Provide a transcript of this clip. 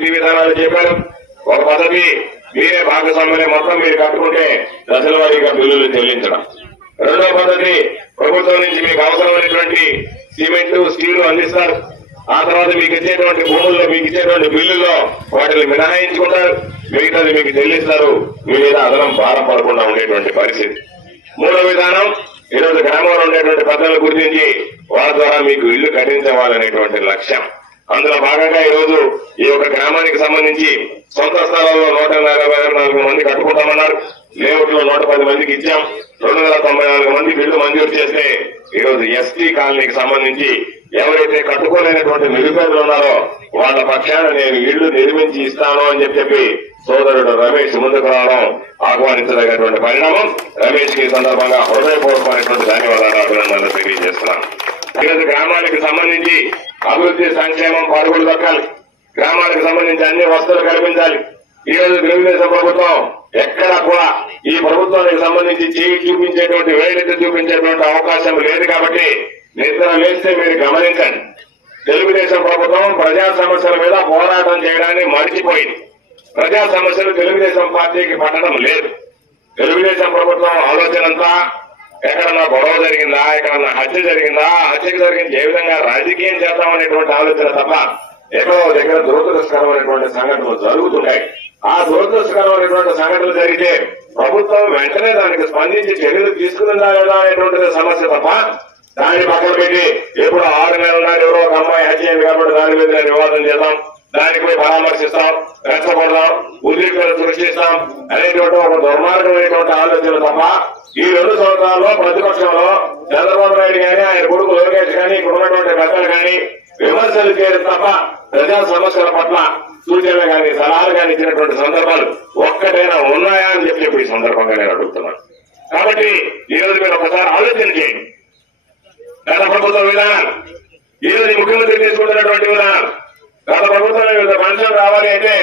విధి విధానాలు చెప్పారు. ఒక పద్ధతి మీరే భాగస్వామ్యం మొత్తం మీరు కట్టుకుంటే దశల వారీగా బిల్లులు చెల్లించడం. రెండో పద్ధతి ప్రభుత్వం నుంచి మీకు అవసరమైనటువంటి సిమెంట్ స్టీలు అందిస్తారు. ఆ తర్వాత మీకు ఇచ్చేటువంటి భూముల్లో మీకు ఇచ్చేటువంటి బిల్లుల్లో వాటిని మినహాయించుకుంటారు. మిగతాది మీకు చెల్లిస్తారు. మీ మీద అదనం భారం పడకుండా ఉండేటువంటి పరిస్థితి. మూడో విధానం ఈరోజు గ్రామంలో ఉండేటువంటి పెద్దలను గుర్తించి వాళ్ళ ద్వారా మీకు ఇల్లు కట్టించవాలనేటువంటి లక్ష్యం. అందులో భాగంగా ఈరోజు ఈ యొక్క గ్రామానికి సంబంధించి సొంత స్థలాల్లో 144 మంది కట్టుకుంటామన్నారు. లేఅవుట్ లో 110 మందికి ఇచ్చాం. 294 మంది బిల్లు మంజూరు చేస్తే ఈరోజు ఎస్టీ కాలనీకి సంబంధించి ఎవరైతే కట్టుకోలేనటువంటి నిరుపేదలు ఉన్నారో వాళ్ళ పక్షాన నేను ఇళ్లు నిర్మించి ఇస్తాను అని చెప్పి సోదరుడు రమేష్ ముందుకు రావడం ఆహ్వానించదగినటువంటి పరిణామం. రమేష్ కి సందర్భంగా హృదయపూర్వకమైనటువంటి ధన్యవాదాలు, అభినందనలు తెలియజేస్తున్నాను. ఈరోజు గ్రామానికి సంబంధించి అభివృద్ధి సంక్షేమం పరుగులు దక్కాలి. గ్రామానికి సంబంధించి అన్ని వసతులు కల్పించాలి. ఈ రోజు తెలుగుదేశం ప్రభుత్వం ఎక్కడా కూడా ఈ ప్రభుత్వానికి సంబంధించి చేయి చూపించేటువంటి వేడెత్తి చూపించేటువంటి అవకాశం లేదు. కాబట్టి నిద్ర లేస్తే మీరు గమనించండి. తెలుగుదేశం ప్రభుత్వం ప్రజా సమస్యల మీద పోరాటం చేయడాన్ని మరిచిపోయింది. ప్రజా సమస్యలు తెలుగుదేశం పార్టీకి పట్టడం లేదు. తెలుగుదేశం ప్రభుత్వం ఆలోచన అంతా ఎక్కడన్నా గొడవ జరిగిందా, ఎక్కడన్నా హత్య జరిగిందా, హత్యకు జరిగింది ఏ విధంగా రాజకీయం చేద్దామనేటువంటి ఆలోచన తప్ప ఎక్కడో దగ్గర దురదృష్టకరమైనటువంటి సంఘటనలు జరుగుతున్నాయి. ఆ దురదృష్టకరమైనటువంటి సంఘటనలు జరిగితే ప్రభుత్వం వెంటనే దానికి స్పందించి చర్యలు తీసుకున్నదా లేదా అనేటువంటిది సమస్య తప్ప దాన్ని పక్కన పెట్టి ఎప్పుడు 6 నెలల నాడు ఎవరో ఒక అమ్మాయి హత్య అయింది కాబట్టి దాని మీద వివాదం చేద్దాం, దానికి పోయి పరామర్శిస్తాం, రెచ్చగొడదాం, ఉద్రిక్తలు సృష్టిస్తాం అనేటువంటి ఒక దుర్మార్గమైనటువంటి ఆలోచన తప్ప ఈ 2 సంవత్సరాల్లో ప్రతిపక్షంలో చంద్రబాబు నాయుడు గానీ ఆయన కొడుకు లోకేష్ గానీ ఇక్కడ ఉన్నటువంటి పెద్దలు గానీ విమర్శలు చేయడం తప్ప ప్రజా సమస్యల పట్ల సూచనలు గానీ సలహాలు గానీ ఇచ్చినటువంటి సందర్భాలు ఒక్కటైనా ఉన్నాయా అని చెప్పి ఈ సందర్భంగా నేను అడుగుతున్నాను. కాబట్టి ఈ రోజు మీరు ఒకసారి ఆలోచన చేయండి. గత ప్రభుత్వ విధానాలు, ఈ రోజు ముఖ్యమంత్రి తీసుకుంటున్నటువంటి విధానాలు, గత ప్రభుత్వం పెన్షన్ రావాలి అంటే